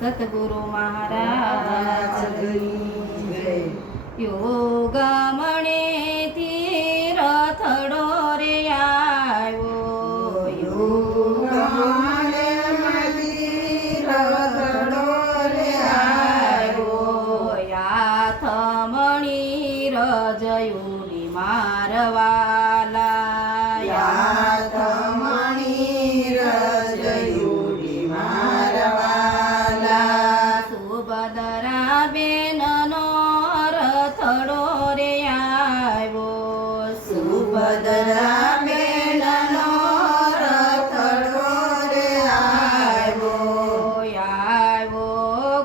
સતગુરુ મહારાજ યોગમણે થી રથડો રે આવ્યો યોગમણેથી રથડો રે આવ્યો યાથમણી રજયુડી મારવાલા યાથમણી રજયુડી મારવાલા સુભદ્રા બેનનો રથડો રે આવ્યો સુભદ્રા બેનનો રથડો રે આવ્યો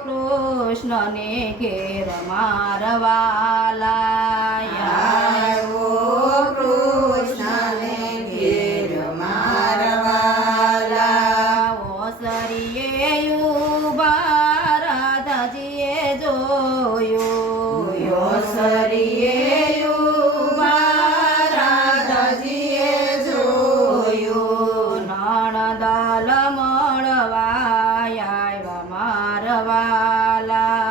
કૃષ્ણને ઘેર મારવાલા કૃષ્ણને ઘેર મારવાલા ઓસરીએ યુબા રાધાજીએ જોયું યોસરીએ યુવા રાધાજીએ જોયું નણદલ મળવા આવ્યા મારવાલા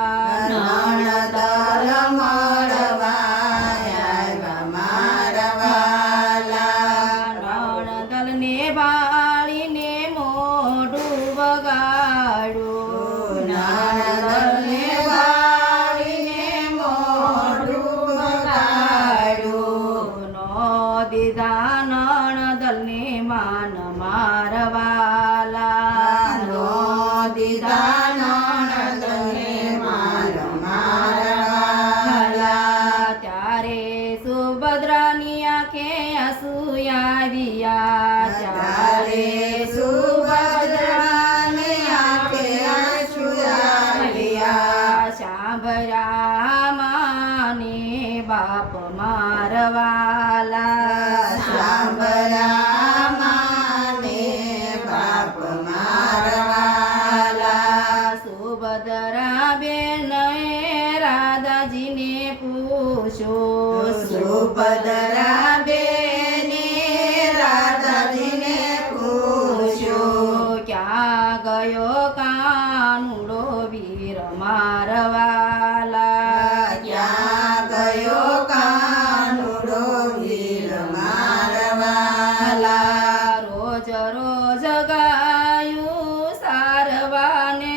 નણદલ મળવા આવ્યા મારવાલા નણદલને બાળીને મોઢું બગાડ્યું નણદલને બાળીને મોઢું બગાડ્યું નો દીધા નણદલને માન મારવાલા નો દીધા નણદલને માર મારવાલા ત્યારે સુભદ્રાની આંખે આંસુ આવ્યા ત્યારે સુભદ્રાને આંખે આંસુ આવ્યા સાંભળ્યા માને બાપ મારવાલા સાંભળ્યા માને બાપ મારવાલા સુભદ્રા બેન રાધાજીને પૂછ્યો સુભદ્રા બેને રાધાજીને પૂછ્યું ક્યાં ગયો કાનુડો વીર મારવાલા ક્યાં ગયો કાનુડો વીર મારવાલા રોજ રોજ ગાયું સારવાને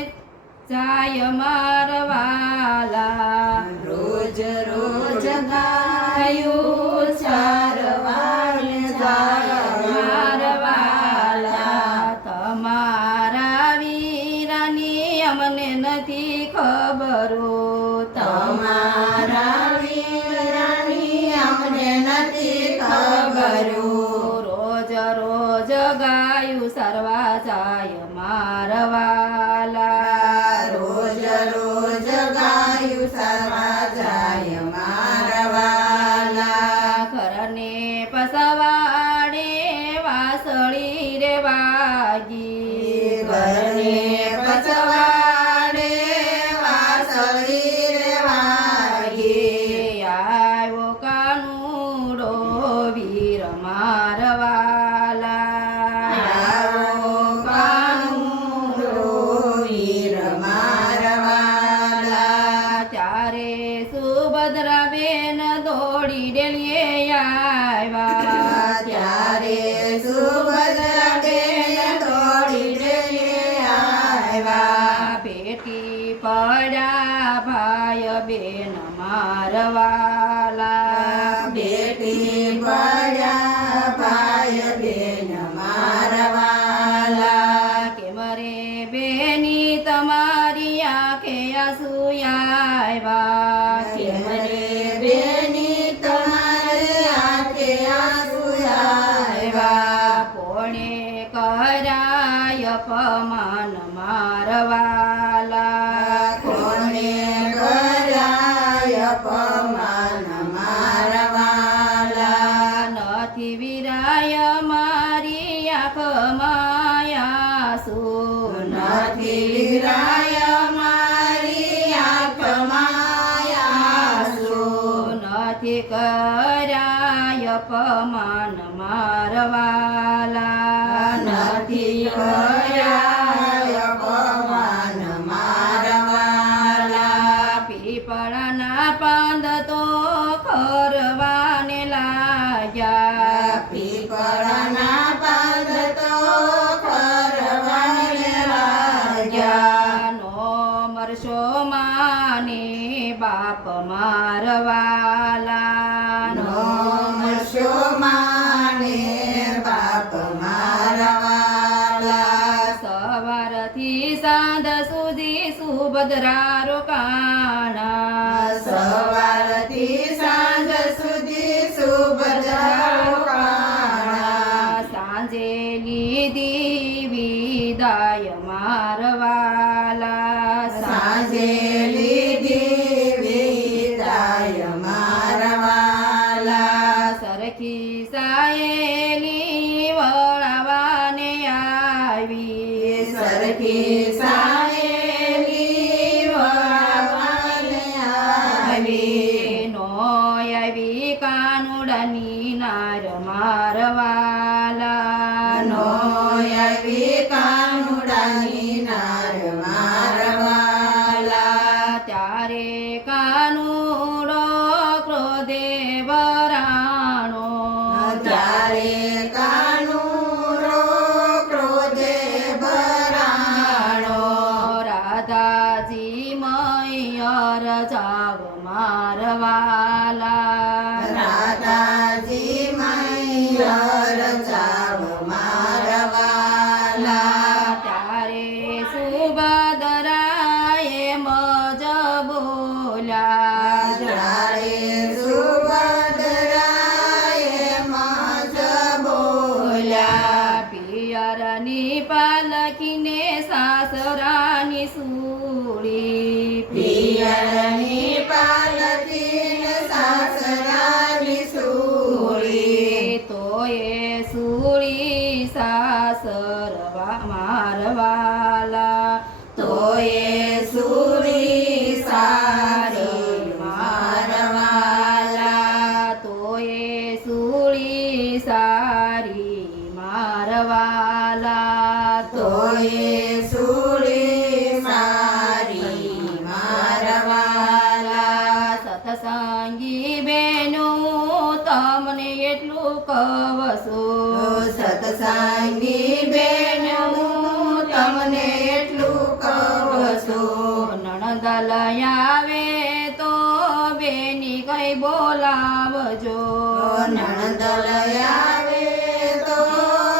જાય મારવાલા રોજ રોજ ગાયું ચારવાને જાય મારવાલા તમારા વીરાની અમને નથી ખબરો તમારા વીરાની અમને નથી ખબરો રોજ રોજ ગાયું સરવા જાય મારવાલા રોજ રોજ ગાયું સરવા જાય મારવાલા ઘરને પસવાડે વાસળી રે વાગી ઘરને પચવાડે વાસળી રે વાગી આવ્યો કાનુડો વીર મારવાલા આવો કાનુડો વીર મારવાલા ત્યારે સુભદ્રા બેન દોડી ડેલીએ આવ્યા ત્યારે સુભદ્રા બેન દોડી ડેલીએ આવ્યા ભેટી પડ્યા ભાઈ બેન મારવાલા બેટી પડ્યા ભાઈ બેન મારવાલા કેમ રે બેની તમારી આંખે આંસુ આવ્યા કેમ રે બેની તમારે આંખે આંસુ આવ્યા કોણે કરાય અપમાન મારવાલા કોણે કરાય અપમાન મારવાલા નથી વિરાય મારી આંખમાં આંસુ નથી વિરાય મારી આંખમાં આંસુ નથી કરાય અપમાન મારવાલા નથી કરાય અપમાન મારવાલા બાપ મારવાલા નમસ્યો માને બાપ મારા વાલા સવારથી સાંજ સુધી સુભદ્રા રોકાણા સવારથી સાંજ સુધી સુભદ્રા રોકાણા સાંજે લીધી વિદાય મારવાલા સાંજે લીધી વિદાય મારા વાલા સરખી સાયેલી વળાવાને આવી સરખી સાયેલી વળાવાને આવી નો આવી કાનુડાની નાર મારવાલા નો આવી કાનુડાની નાર મારા વાલા ત્યારે કાનુડો ક્રોધે વરાણો ત્યારે કાનુડો ક્રોધે ભરાણો રાધાજી મૈયર જાવ મારવાલા રાધાજી મૈયર જાવ મારા વાલા ત્યારે સુભદ્રાએ મજ બોલ્યા ત્યારે સુભદ્રાએ મજ બોલ્યા પિયરની પાલકીને સાસરાની સૂળી પિયરની પાલકીને સાસરાની સૂળી તો એ સૂળી સાસરવા મારવાલા તો એ સૂળી સારી મારા વાલા તો એ સૂળી સારી મારવાલા તો એ સૂળી સારી મારા વાલા સતસંગી બેનો તમને એટલું કહું સતસંગી બેન હું તમને એટલું કહું છું નણંદ આવે તો બેની કઈ બોલાવજો નણંદ આવે તો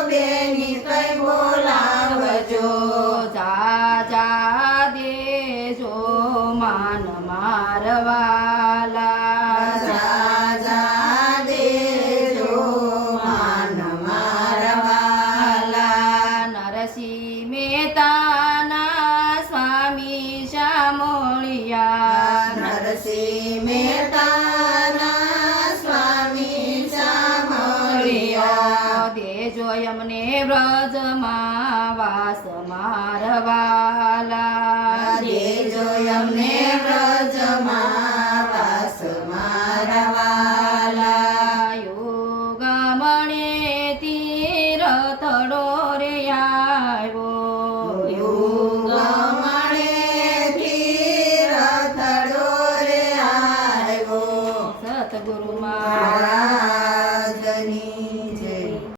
બેની કઈ બોલાવજો જા દેજો માન મારવાલા રાજા દેજો માન મારા વાલા નરસિંહ મહેતાના સ્વામી શામળિયા નરસિંહ મહેતાના સ્વામી સામળિયા દેજો અમને વ્રજમાં વાસ મારવાલા દેજો અમને વ્રજમાં વાસ મારા વાલા યોગમણે તીરથડો